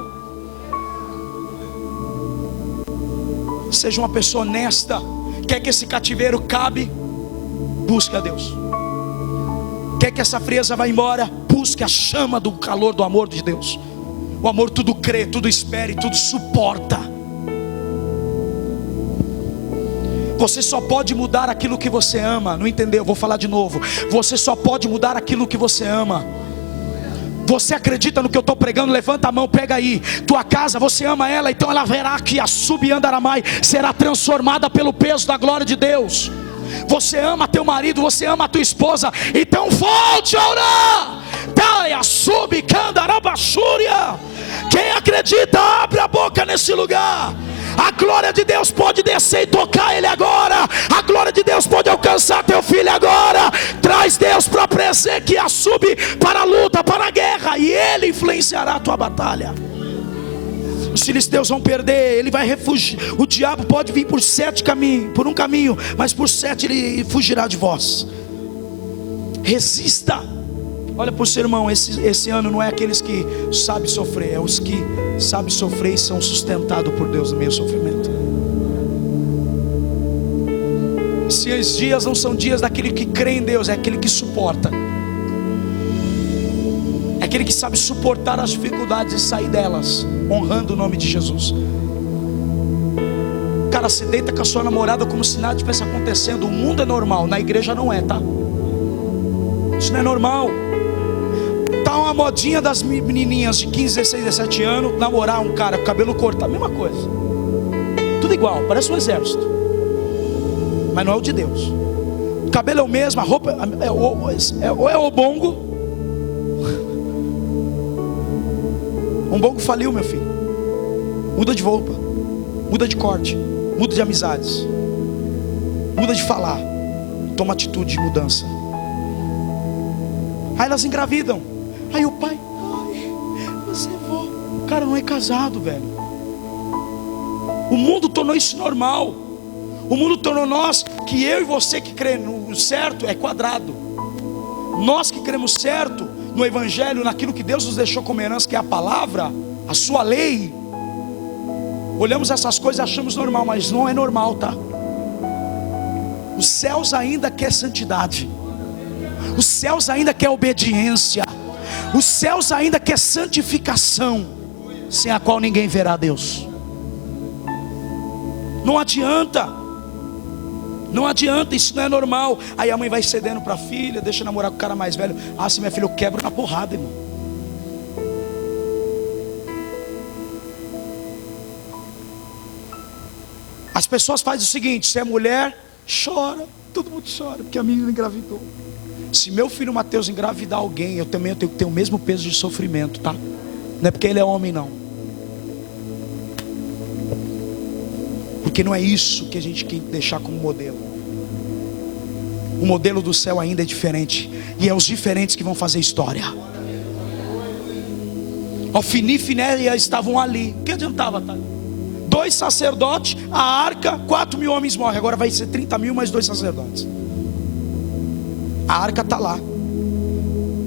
Seja uma pessoa honesta. Quer que esse cativeiro cabe? Busque a Deus. Quer que essa frieza vá embora? Busque a chama do calor do amor de Deus. O amor tudo crê, tudo espera e tudo suporta. Você só pode mudar aquilo que você ama. Não entendeu? Vou falar de novo. Você só pode mudar aquilo que você ama. Você acredita no que eu estou pregando? Levanta a mão, pega aí. Tua casa, você ama ela, então ela verá que a Subiandaramai será transformada pelo peso da glória de Deus. Você ama teu marido, você ama a tua esposa, então volte a orar. Quem acredita, abre a boca nesse lugar. A glória de Deus pode descer e tocar ele agora. A glória de Deus pode alcançar teu filho agora. Traz Deus para a presença, que a sube para a luta, para a guerra, e ele influenciará a tua batalha. Os filisteus vão perder, ele vai refugiar. O diabo pode vir por 7 caminhos, por um caminho, mas por 7 ele fugirá de vós. Resista. Olha para o seu irmão, esse ano não é aqueles que sabem sofrer, é os que sabem sofrer e são sustentados por Deus no meio do sofrimento. Esses dias não são dias daquele que crê em Deus, é aquele que suporta. É aquele que sabe suportar as dificuldades e sair delas, honrando o nome de Jesus. Cara, se deita com a sua namorada como se nada estivesse acontecendo. O mundo é normal, na igreja não é, tá? Isso não é normal. Tá uma modinha das menininhas de 15, 16, 17 anos namorar um cara com cabelo cortado, a mesma coisa. Tudo igual, parece um exército. Mas não é o de Deus. O cabelo é o mesmo, a roupa é o bongo. Um bongo faliu, meu filho. Muda de roupa, muda de corte, muda de amizades, muda de falar, toma atitude de mudança. Aí elas engravidam. Aí o pai, você vó. O cara não é casado, velho. O mundo tornou isso normal. O mundo tornou nós, que eu e você que crê no certo é quadrado. Nós que cremos certo no evangelho, naquilo que Deus nos deixou como herança, que é a palavra, a sua lei, olhamos essas coisas e achamos normal, mas não é normal, tá? Os céus ainda quer santidade. Os céus ainda quer obediência. Os céus ainda quer santificação, sem a qual ninguém verá Deus. Não adianta. Não adianta, isso não é normal. Aí a mãe vai cedendo para a filha, deixa namorar com o cara mais velho. Ah, se minha filha, eu quebro na porrada, irmão. As pessoas fazem o seguinte: se é mulher, chora. Todo mundo chora, porque a menina engravidou. Se meu filho Mateus engravidar alguém, eu também tenho que ter o mesmo peso de sofrimento, tá? Não é porque ele é homem, não. Porque não é isso que a gente quer deixar como modelo. O modelo do céu ainda é diferente. E é os diferentes que vão fazer história. Ofni e Finéias estavam ali. O que adiantava, tá? 2 sacerdotes, a arca, 4 mil homens morrem. Agora vai ser 30 mil mais 2 sacerdotes. A arca está lá.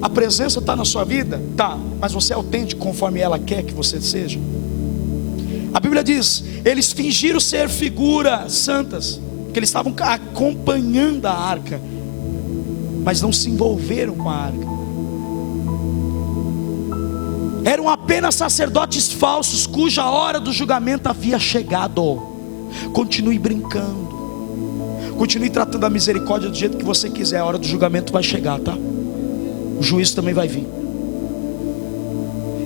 A presença está na sua vida? Tá. Mas você é autêntico conforme ela quer que você seja? A Bíblia diz: eles fingiram ser figuras santas, que eles estavam acompanhando a arca, mas não se envolveram com a arca. Eram apenas sacerdotes falsos, cuja hora do julgamento havia chegado. Continue brincando. Continue tratando a misericórdia do jeito que você quiser. A hora do julgamento vai chegar, tá? O juízo também vai vir.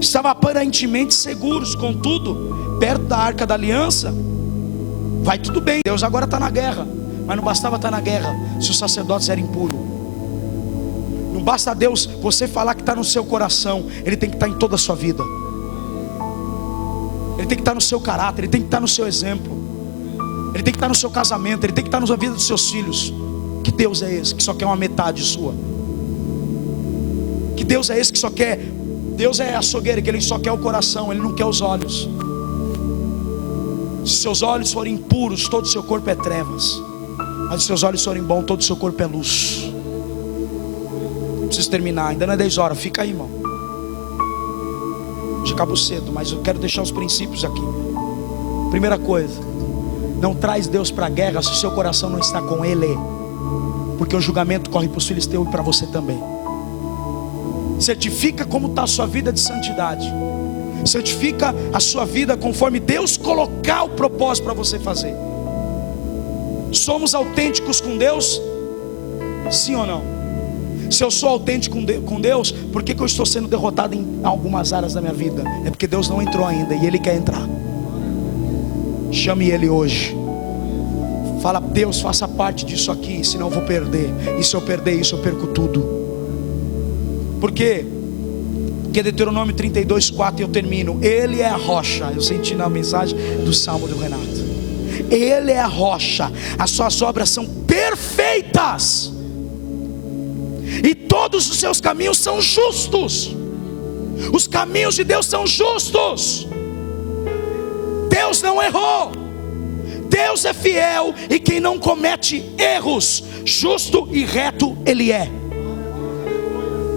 Estavam aparentemente seguros, contudo, perto da arca da aliança, vai tudo bem. Deus agora está na guerra. Mas não bastava estar na guerra se os sacerdotes eram impuros. Não basta Deus, você falar que está no seu coração. Ele tem que estar em toda a sua vida. Ele tem que estar no seu caráter. Ele tem que estar no seu exemplo. Ele tem que estar no seu casamento. Ele tem que estar na vida dos seus filhos. Que Deus é esse que só quer uma metade sua? Que Deus é esse que só quer? Deus é açougueiro, que Ele só quer o coração, Ele não quer os olhos. Se seus olhos forem impuros, todo o seu corpo é trevas. Mas se seus olhos forem bons, todo o seu corpo é luz. Preciso terminar, ainda não é 10 horas, fica aí, irmão. Já acabou cedo, mas eu quero deixar os princípios aqui. Primeira coisa: não traz Deus para a guerra se o seu coração não está com Ele, porque o julgamento corre para os filisteus e para você também. Certifica como está a sua vida de santidade. Certifica a sua vida conforme Deus colocar o propósito para você fazer. Somos autênticos com Deus? Sim ou não? Se eu sou autêntico com Deus, por que eu estou sendo derrotado em algumas áreas da minha vida? É porque Deus não entrou ainda e Ele quer entrar. Chame Ele hoje. Fala: Deus, faça parte disso aqui, senão eu vou perder. E se eu perder isso, eu perco tudo. Por quê? Porque Deuteronômio 32:4, e eu termino. Ele é a rocha. Eu senti na mensagem do Salmo do Renato. Ele é a rocha, as suas obras são perfeitas, e todos os seus caminhos são justos. Os caminhos de Deus são justos. Deus não errou. Deus é fiel, e quem não comete erros, justo e reto Ele é.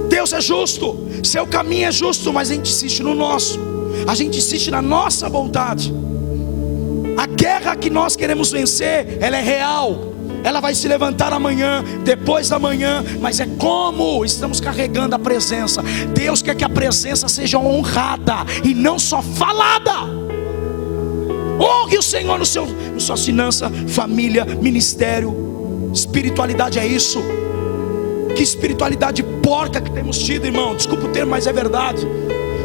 Deus é justo. Seu caminho é justo, mas a gente insiste no nosso. A gente insiste na nossa vontade. A guerra que nós queremos vencer, ela é real. Ela vai se levantar amanhã, depois da manhã. Mas é como estamos carregando a presença. Deus quer que a presença seja honrada e não só falada. Honre o Senhor na sua finança, família, ministério. Espiritualidade é isso. Que espiritualidade porca que temos tido, irmão. Desculpa o termo, mas é verdade.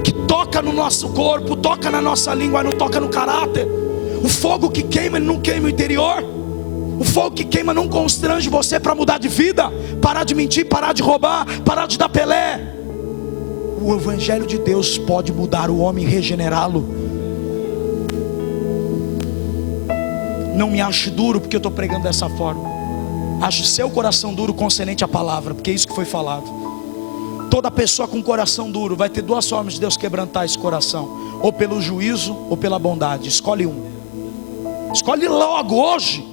Que toca no nosso corpo, toca na nossa língua, não toca no caráter. O fogo que queima, ele não queima o interior. O fogo que queima não constrange você para mudar de vida, parar de mentir, parar de roubar, parar de dar pelé. O Evangelho de Deus pode mudar o homem, regenerá-lo. Não me ache duro porque eu estou pregando dessa forma. Ache seu coração duro concernente à palavra, porque é isso que foi falado. Toda pessoa com coração duro vai ter duas formas de Deus quebrantar esse coração: ou pelo juízo ou pela bondade. Escolhe um. Escolhe logo hoje.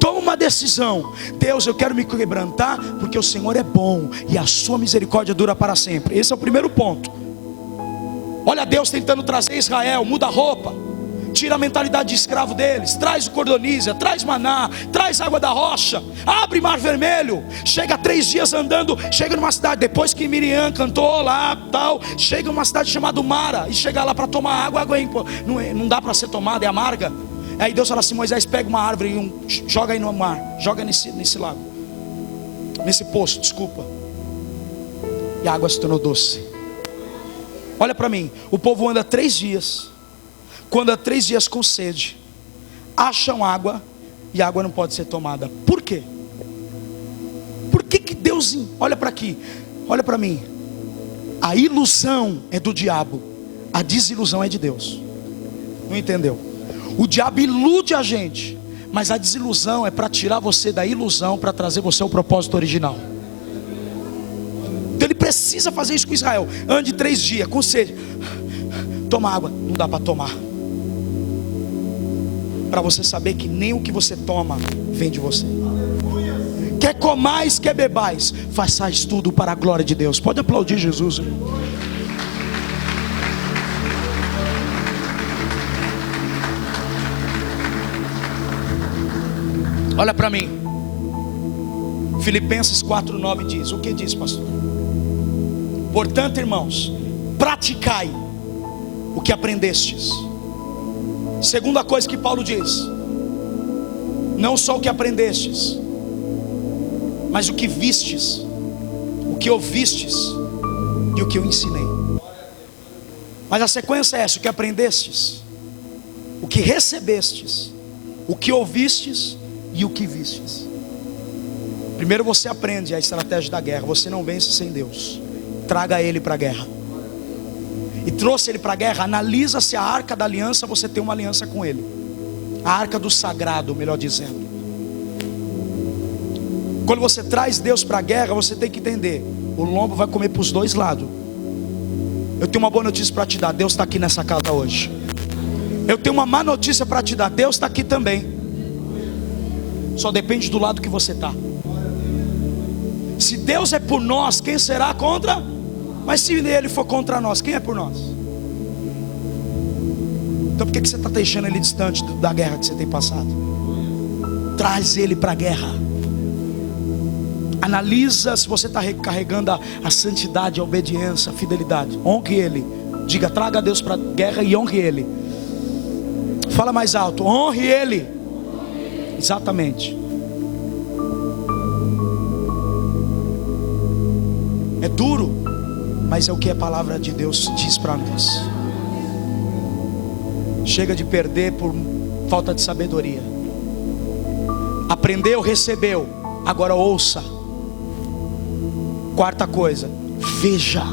Toma uma decisão. Deus, eu quero me quebrantar porque o Senhor é bom e a sua misericórdia dura para sempre. Esse é o primeiro ponto. Olha Deus tentando trazer Israel. Muda a roupa, tira a mentalidade de escravo deles, traz o cordonizia, traz maná, traz água da rocha, abre mar vermelho. Chega 3 dias andando, chega numa cidade, depois que Miriam cantou lá, tal, chega numa cidade chamada Mara, e chega lá para tomar água, não dá para ser tomada, é amarga. Aí Deus fala assim: Moisés, pega uma árvore e joga aí no mar, joga nesse lago, nesse poço, desculpa. E a água se tornou doce. Olha para mim, o povo anda 3 dias, quando há 3 dias com sede, acham água, e a água não pode ser tomada. Por quê? Por que Deus, olha para aqui, olha para mim. A ilusão é do diabo, a desilusão é de Deus. Não entendeu? O diabo ilude a gente, mas a desilusão é para tirar você da ilusão, para trazer você ao propósito original. Então ele precisa fazer isso com Israel. Ande 3 dias com sede, toma água, não dá para tomar. Para você saber que nem o que você toma vem de você. Quer comais, quer bebais, façais tudo para a glória de Deus. Pode aplaudir Jesus. Olha para mim. Filipenses 4:9 diz. O que diz, pastor? Portanto, irmãos, praticai o que aprendestes. Segunda coisa que Paulo diz: não só o que aprendestes, mas o que vistes, o que ouvistes e o que eu ensinei. Mas a sequência é essa: o que aprendestes, o que recebestes, o que ouvistes e o que vistes. Primeiro você aprende a estratégia da guerra. Você não vence sem Deus. Traga Ele para a guerra. E trouxe Ele para a guerra. Analisa se a arca da aliança, você tem uma aliança com Ele. A arca do sagrado, melhor dizendo. Quando você traz Deus para a guerra, você tem que entender: o lombo vai comer para os dois lados. Eu tenho uma boa notícia para te dar: Deus está aqui nessa casa hoje. Eu tenho uma má notícia para te dar: Deus está aqui também. Só depende do lado que você está. Se Deus é por nós, quem será contra? Mas se Ele for contra nós, quem é por nós? Então por que você está deixando Ele distante da guerra que você tem passado? Traz Ele para a guerra. Analisa se você está carregando a santidade, a obediência, a fidelidade. Honre Ele. Diga: traga Deus para a guerra e honre Ele. Fala mais alto: honre Ele. Exatamente. É duro, mas é o que a palavra de Deus diz para nós. Chega de perder por falta de sabedoria. Aprendeu, recebeu, agora ouça. Quarta coisa, veja.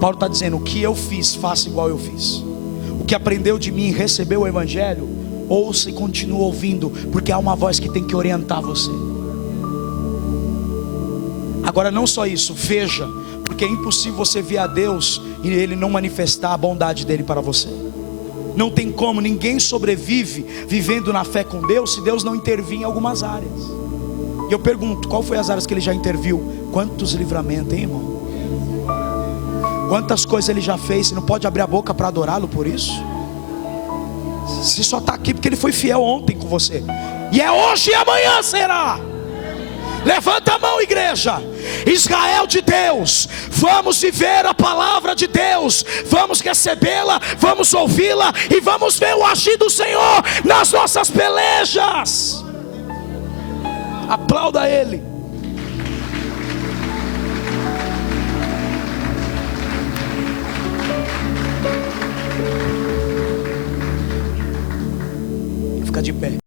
Paulo está dizendo: o que eu fiz, faça igual eu fiz. O que aprendeu de mim, recebeu o evangelho, ouça e continue ouvindo, porque há uma voz que tem que orientar você. Agora não só isso, veja, porque é impossível você ver a Deus e Ele não manifestar a bondade dEle para você. Não tem como, ninguém sobrevive vivendo na fé com Deus se Deus não intervir em algumas áreas. E eu pergunto, qual foi as áreas que Ele já interviu? Quantos livramentos, hein, irmão? Quantas coisas Ele já fez? Você não pode abrir a boca para adorá-lo por isso? Você só está aqui porque Ele foi fiel ontem com você, e é hoje e amanhã será. Levanta a mão, igreja, Israel de Deus, vamos viver a palavra de Deus, vamos recebê-la, vamos ouvi-la e vamos ver o agir do Senhor nas nossas pelejas. Aplauda Ele.